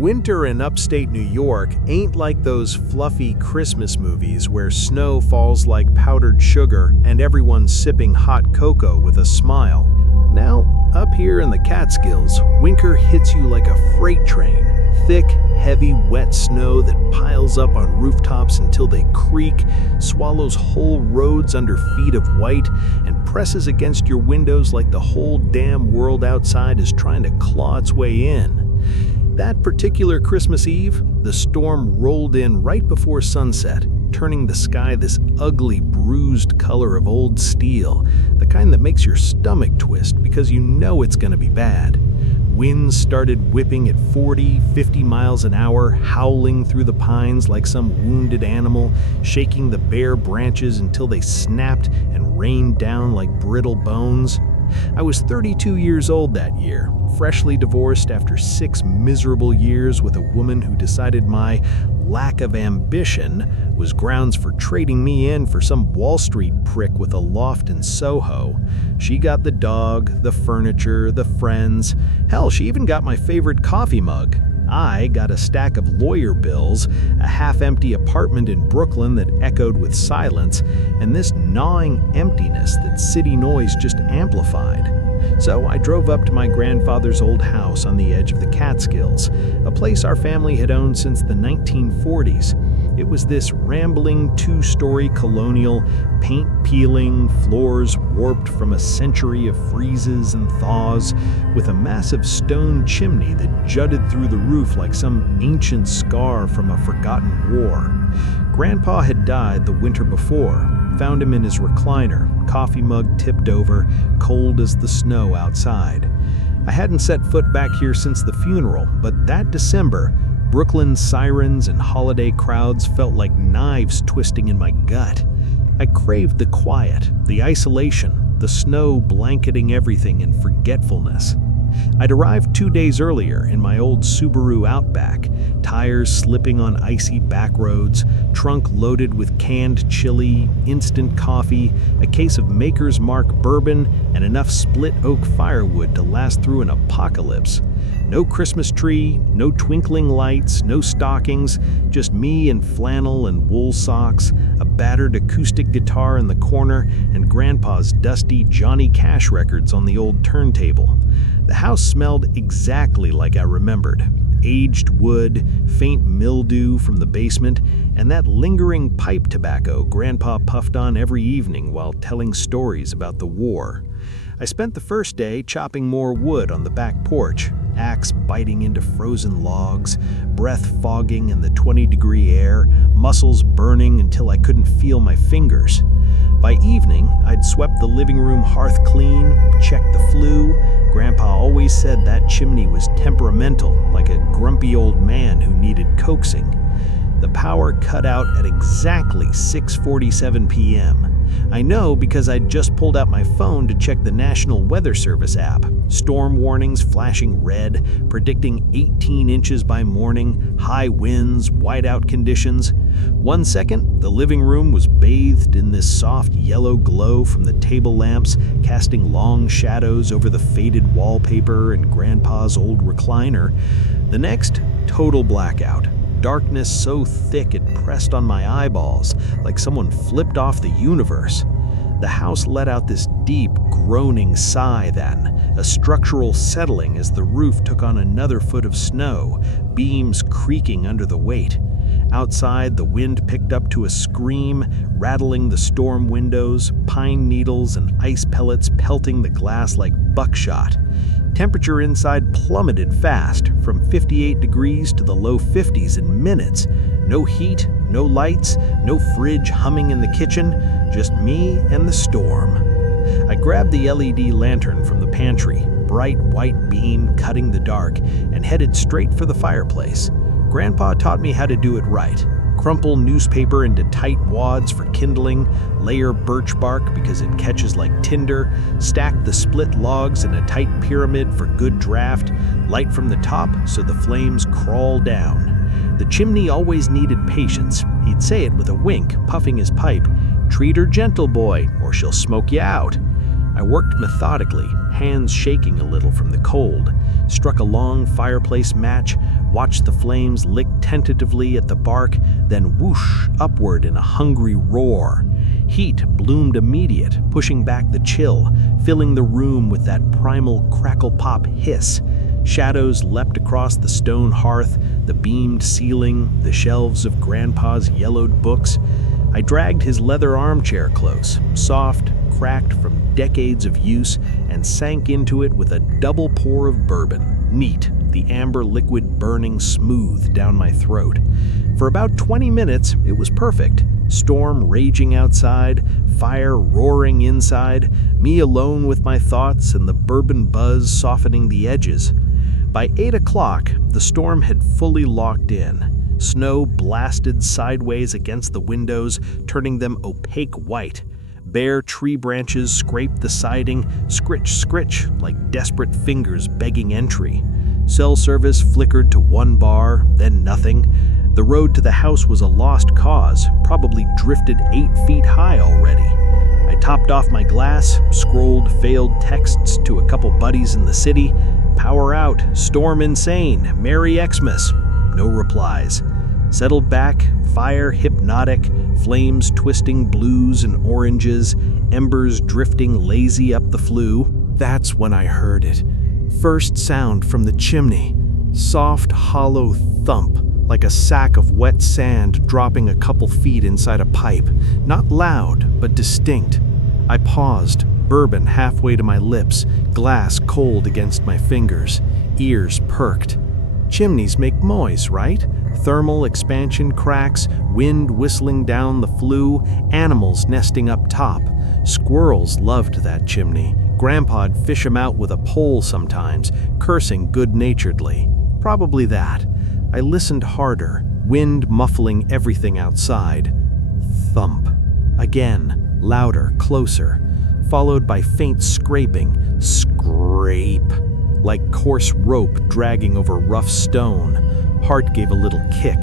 Winter in upstate New York ain't like those fluffy Christmas movies where snow falls like powdered sugar and everyone's sipping hot cocoa with a smile. Now, up here in the Catskills, winter hits you like a freight train. Thick, heavy, wet snow that piles up on rooftops until they creak, swallows whole roads under feet of white, and presses against your windows like the whole damn world outside is trying to claw its way in. That particular Christmas Eve, the storm rolled in right before sunset, turning the sky this ugly, bruised color of old steel, the kind that makes your stomach twist because you know it's going to be bad. Winds started whipping at 40, 50 miles an hour, howling through the pines like some wounded animal, shaking the bare branches until they snapped and rained down like brittle bones. I was 32 years old that year, freshly divorced after 6 miserable years with a woman who decided my lack of ambition was grounds for trading me in for some Wall Street prick with a loft in Soho. She got the dog, the furniture, the friends. Hell, she even got my favorite coffee mug. I got a stack of lawyer bills, a half-empty apartment in Brooklyn that echoed with silence, and this gnawing emptiness that city noise just amplified. So I drove up to my grandfather's old house on the edge of the Catskills, a place our family had owned since the 1940s. It was this rambling 2-story colonial, paint-peeling, floors warped from a century of freezes and thaws, with a massive stone chimney that jutted through the roof like some ancient scar from a forgotten war. Grandpa had died the winter before. Found him in his recliner, coffee mug tipped over, cold as the snow outside. I hadn't set foot back here since the funeral, but that December, Brooklyn's sirens and holiday crowds felt like knives twisting in my gut. I craved the quiet, the isolation, the snow blanketing everything in forgetfulness. I'd arrived 2 days earlier in my old Subaru Outback, tires slipping on icy back roads, trunk loaded with canned chili, instant coffee, a case of Maker's Mark bourbon, and enough split oak firewood to last through an apocalypse. No Christmas tree, no twinkling lights, no stockings, just me in flannel and wool socks, a battered acoustic guitar in the corner, and Grandpa's dusty Johnny Cash records on the old turntable. The house smelled exactly like I remembered. Aged wood, faint mildew from the basement, and that lingering pipe tobacco Grandpa puffed on every evening while telling stories about the war. I spent the first day chopping more wood on the back porch, axe biting into frozen logs, breath fogging in the 20-degree air, muscles burning until I couldn't feel my fingers. By evening, I'd swept the living room hearth clean, checked the flue. Grandpa always said that chimney was temperamental, like a grumpy old man who needed coaxing. The power cut out at exactly 6:47 p.m. I know because I'd just pulled out my phone to check the National Weather Service app. Storm warnings flashing red, predicting 18 inches by morning, high winds, whiteout conditions. 1 second, the living room was bathed in this soft yellow glow from the table lamps, casting long shadows over the faded wallpaper and Grandpa's old recliner. The next, total blackout. Darkness so thick it pressed on my eyeballs, like someone flipped off the universe. The house let out this deep, groaning sigh then, a structural settling as the roof took on another foot of snow, beams creaking under the weight. Outside, the wind picked up to a scream, rattling the storm windows, pine needles and ice pellets pelting the glass like buckshot. Temperature inside plummeted fast, from 58 degrees to the low 50s in minutes. No heat, no lights, no fridge humming in the kitchen, just me and the storm. I grabbed the LED lantern from the pantry, bright white beam cutting the dark, and headed straight for the fireplace. Grandpa taught me how to do it right. Crumple newspaper into tight wads for kindling, layer birch bark because it catches like tinder, stack the split logs in a tight pyramid for good draft, light from the top so the flames crawl down. The chimney always needed patience. He'd say it with a wink, puffing his pipe. "Treat her gentle, boy, or she'll smoke you out." I worked methodically, hands shaking a little from the cold, struck a long fireplace match, watched the flames lick tentatively at the bark, then whoosh upward in a hungry roar. Heat bloomed immediate, pushing back the chill, filling the room with that primal crackle-pop hiss. Shadows leapt across the stone hearth, the beamed ceiling, the shelves of Grandpa's yellowed books. I dragged his leather armchair close, soft, cracked from decades of use, and sank into it with a double pour of bourbon, neat, the amber liquid burning smooth down my throat. For about 20 minutes, it was perfect. Storm raging outside, fire roaring inside, me alone with my thoughts and the bourbon buzz softening the edges. By 8 o'clock, the storm had fully locked in. Snow blasted sideways against the windows, turning them opaque white. Bare tree branches scraped the siding, scritch, scritch, like desperate fingers begging entry. Cell service flickered to one bar, then nothing. The road to the house was a lost cause, probably drifted 8 feet high already. I topped off my glass, scrolled failed texts to a couple buddies in the city. Power out, storm insane, Merry Xmas. No replies. Settled back, fire hypnotic, flames twisting blues and oranges, embers drifting lazy up the flue. That's when I heard it. First sound from the chimney. Soft, hollow thump, like a sack of wet sand dropping a couple feet inside a pipe. Not loud, but distinct. I paused, bourbon halfway to my lips, glass cold against my fingers, ears perked. Chimneys make noise, right? Thermal expansion cracks, wind whistling down the flue, animals nesting up top. Squirrels loved that chimney. Grandpa'd fish 'em out with a pole sometimes, cursing good-naturedly. Probably that. I listened harder, wind muffling everything outside. Thump. Again, louder, closer, followed by faint scraping. Scrape. Like coarse rope dragging over rough stone. Heart gave a little kick.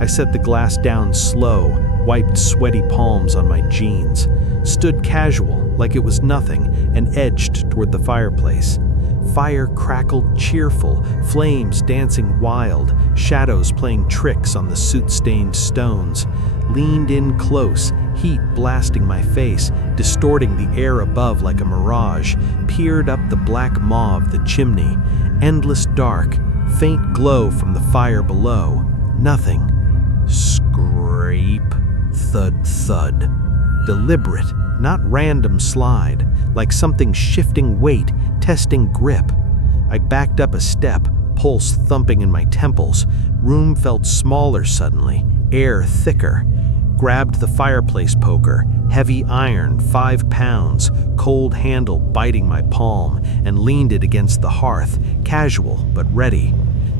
I set the glass down slow, wiped sweaty palms on my jeans, stood casual, like it was nothing, and edged toward the fireplace. Fire crackled cheerful, flames dancing wild, shadows playing tricks on the soot-stained stones. Leaned in close, heat blasting my face, distorting the air above like a mirage, peered up the black maw of the chimney. Endless dark, faint glow from the fire below. Nothing. Scrape. Thud, thud. Deliberate, not random slide, like something shifting weight, testing grip. I backed up a step, pulse thumping in my temples. Room felt smaller suddenly, air thicker. Grabbed the fireplace poker, heavy iron, 5 pounds, cold handle biting my palm, and leaned it against the hearth, casual but ready.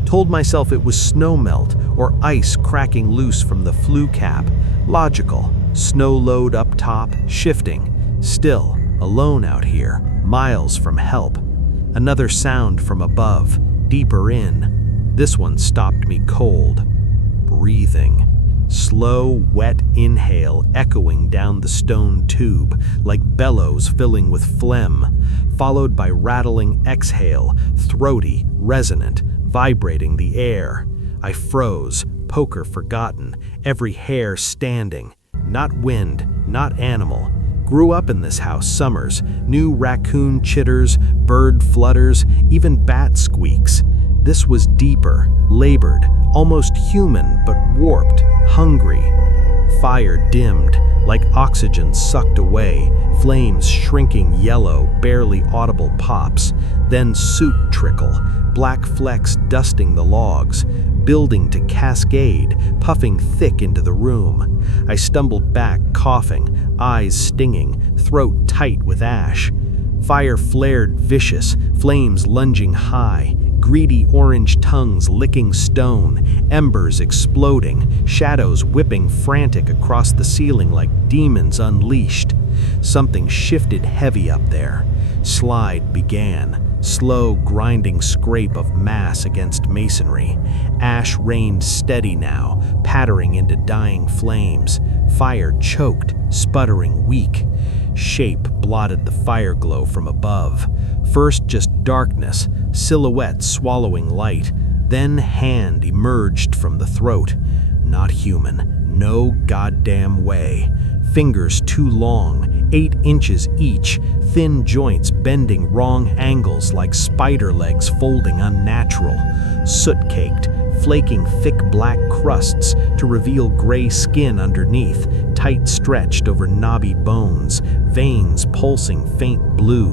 Told myself it was snow melt or ice cracking loose from the flue cap. Logical. Snow load up top, shifting. Still, alone out here, miles from help. Another sound from above, deeper in. This one stopped me cold. Breathing. Slow, wet inhale echoing down the stone tube, like bellows filling with phlegm, followed by rattling exhale, throaty, resonant, vibrating the air. I froze, poker forgotten, every hair standing. Not wind, not animal. Grew up in this house summers, knew raccoon chitters, bird flutters, even bat squeaks. This was deeper, labored, almost human but warped, hungry. Fire dimmed, like oxygen sucked away, flames shrinking yellow, barely audible pops, then soot trickle, black flecks dusting the logs, building to cascade, puffing thick into the room. I stumbled back, coughing, eyes stinging, throat tight with ash. Fire flared vicious, flames lunging high, greedy orange tongues licking stone, embers exploding, shadows whipping frantic across the ceiling like demons unleashed. Something shifted heavy up there. Slide began. Slow, grinding scrape of mass against masonry. Ash rained steady now, pattering into dying flames. Fire choked, sputtering weak. Shape blotted the fire glow from above. First just darkness, silhouette swallowing light, then hand emerged from the throat. Not human, no goddamn way. Fingers too long, 8 inches each, thin joints bending wrong angles like spider legs folding unnatural. Soot-caked, flaking thick black crusts to reveal gray skin underneath, tight stretched over knobby bones, veins pulsing faint blue.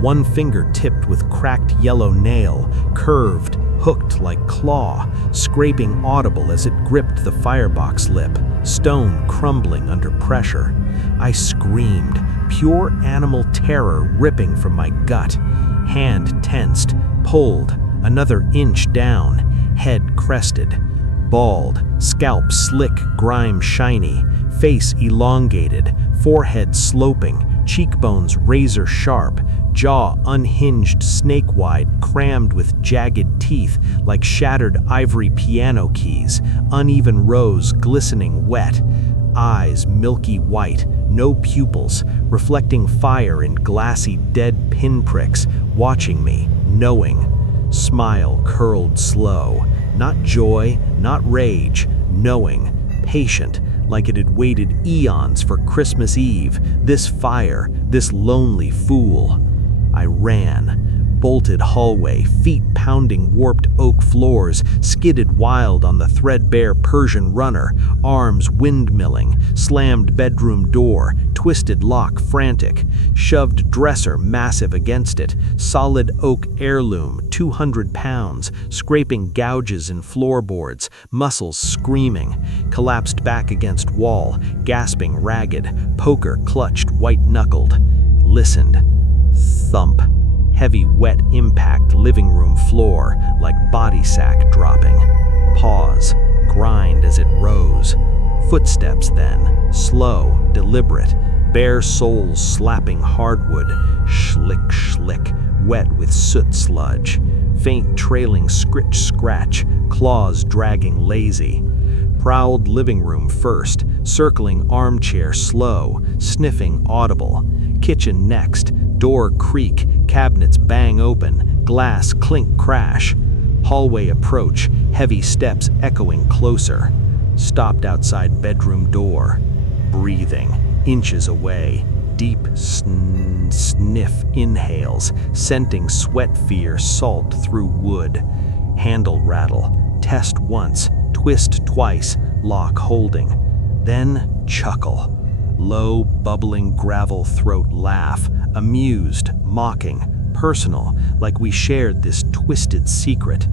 One finger tipped with cracked yellow nail, curved, hooked like claw, scraping audible as it gripped the firebox lip, stone crumbling under pressure. I screamed, pure animal terror ripping from my gut. Hand tensed, pulled, another inch down, head crested. Bald, scalp slick, grime shiny, face elongated, forehead sloping, cheekbones razor sharp, jaw unhinged snake-wide, crammed with jagged teeth like shattered ivory piano keys, uneven rows glistening wet, eyes milky white, no pupils, reflecting fire in glassy dead pinpricks, watching me, knowing. Smile curled slow, not joy, not rage, knowing, patient, like it had waited eons for Christmas Eve, this fire, this lonely fool. I ran, bolted hallway, feet pounding warped oak floors, skidded wild on the threadbare Persian runner, arms windmilling, slammed bedroom door, twisted lock frantic, shoved dresser massive against it, solid oak heirloom, 200 pounds, scraping gouges in floorboards, muscles screaming, collapsed back against wall, gasping ragged, poker clutched white-knuckled, listened. Thump. Heavy wet impact living room floor like body sack dropping. Pause. Grind as it rose. Footsteps then. Slow, deliberate. Bare soles slapping hardwood. Schlick, schlick. Wet with soot sludge. Faint trailing scratch. Claws dragging lazy. Prowled living room first. Circling armchair slow. Sniffing audible. Kitchen next. Door creak, cabinets bang open, glass clink crash. Hallway approach, heavy steps echoing closer. Stopped outside bedroom door. Breathing, inches away. Deep sniff inhales, scenting sweat fear salt through wood. Handle rattle, test once, twist twice, lock holding. Then chuckle. Low, bubbling gravel throat laugh, amused, mocking, personal, like we shared this twisted secret.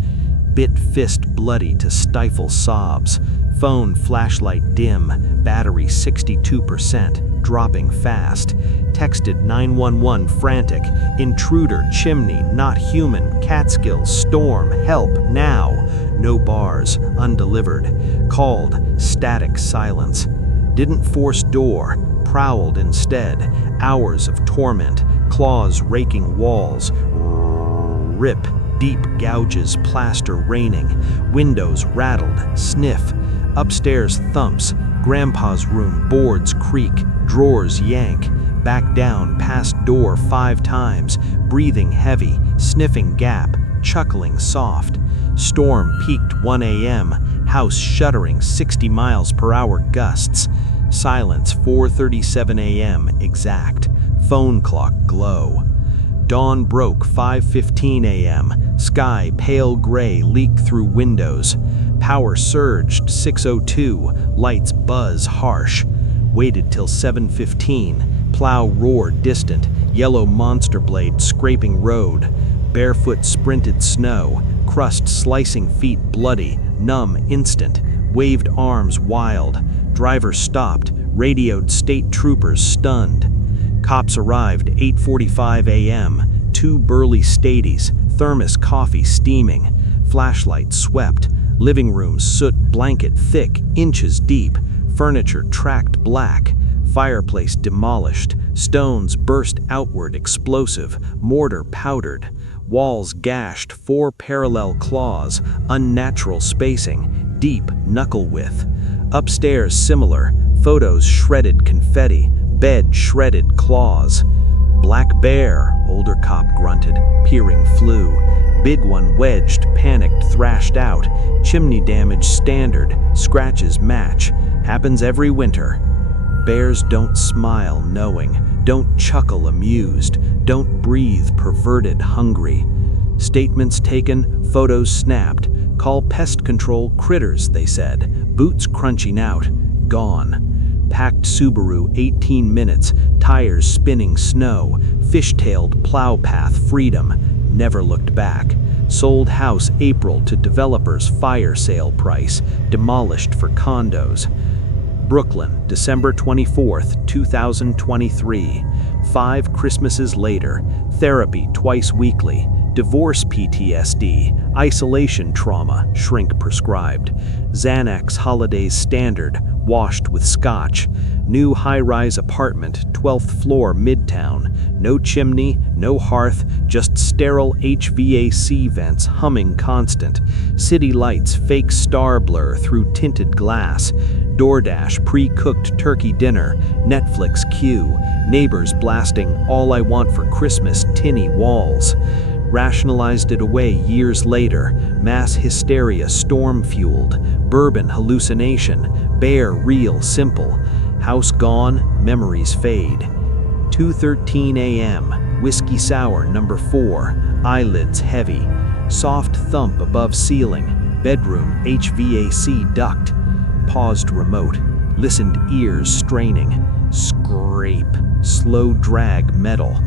Bit fist bloody to stifle sobs. Phone flashlight dim, battery 62%, dropping fast. Texted 911 frantic, intruder, chimney, not human, Catskills, storm, help, now. No bars, undelivered. Called, static silence. Didn't force door, prowled instead. Hours of torment, claws raking walls. Rip, deep gouges, plaster raining. Windows rattled, sniff. Upstairs thumps, grandpa's room, boards creak, drawers yank. Back down, past door 5 times, breathing heavy, sniffing gap, chuckling soft. Storm peaked 1 a.m., house shuddering 60 miles per hour gusts. Silence 4:37 a.m. exact. Phone clock glow. Dawn broke 5:15 a.m. Sky pale gray leak through windows. Power surged 6:02. Lights buzz harsh. Waited till 7:15. Plow roared distant. Yellow monster blade scraping road. Barefoot sprinted snow. Crust slicing feet bloody. Numb instant. Waved arms wild. Driver stopped. Radioed state troopers stunned. Cops arrived 8:45 a.m. 2 burly stadies. Thermos coffee steaming. Flashlight swept. Living room soot blanket thick, inches deep. Furniture tracked black. Fireplace demolished. Stones burst outward explosive. Mortar powdered. Walls gashed, 4 parallel claws. Unnatural spacing. Deep knuckle width. Upstairs similar. Photos shredded confetti. Bed shredded claws. Black bear, older cop grunted, peering flew. Big one wedged, panicked, thrashed out. Chimney damage standard, scratches match. Happens every winter. Bears don't smile knowing, don't chuckle amused, don't breathe perverted hungry. Statements taken, photos snapped. Call pest control critters, they said. Boots crunching out, gone. Packed Subaru 18 minutes, tires spinning snow. Fish-tailed plow path freedom, never looked back. Sold house April to developers fire sale price, demolished for condos. Brooklyn, December 24, 2023. 5 Christmases later, therapy twice weekly, divorce PTSD, isolation trauma, shrink prescribed. Xanax holidays standard, washed with scotch. New high-rise apartment, 12th floor Midtown. No chimney, no hearth, just sterile HVAC vents humming constant. City lights fake star blur through tinted glass. DoorDash pre-cooked turkey dinner, Netflix queue, neighbors blasting All I Want for Christmas tinny walls. Rationalized it away years later, mass hysteria storm-fueled, bourbon hallucination, bear real simple, house gone, memories fade. 2:13 a.m., whiskey sour number 4, eyelids heavy, soft thump above ceiling, bedroom HVAC duct, paused remote, listened ears straining, scrape, slow drag metal,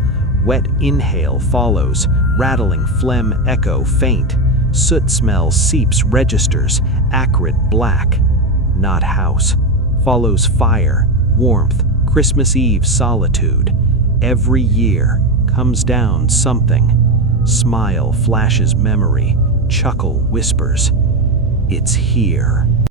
wet inhale follows, rattling phlegm echo faint, soot smell seeps registers, acrid black, not house, follows fire, warmth, Christmas Eve solitude, every year comes down something, smile flashes memory, chuckle whispers, it's here.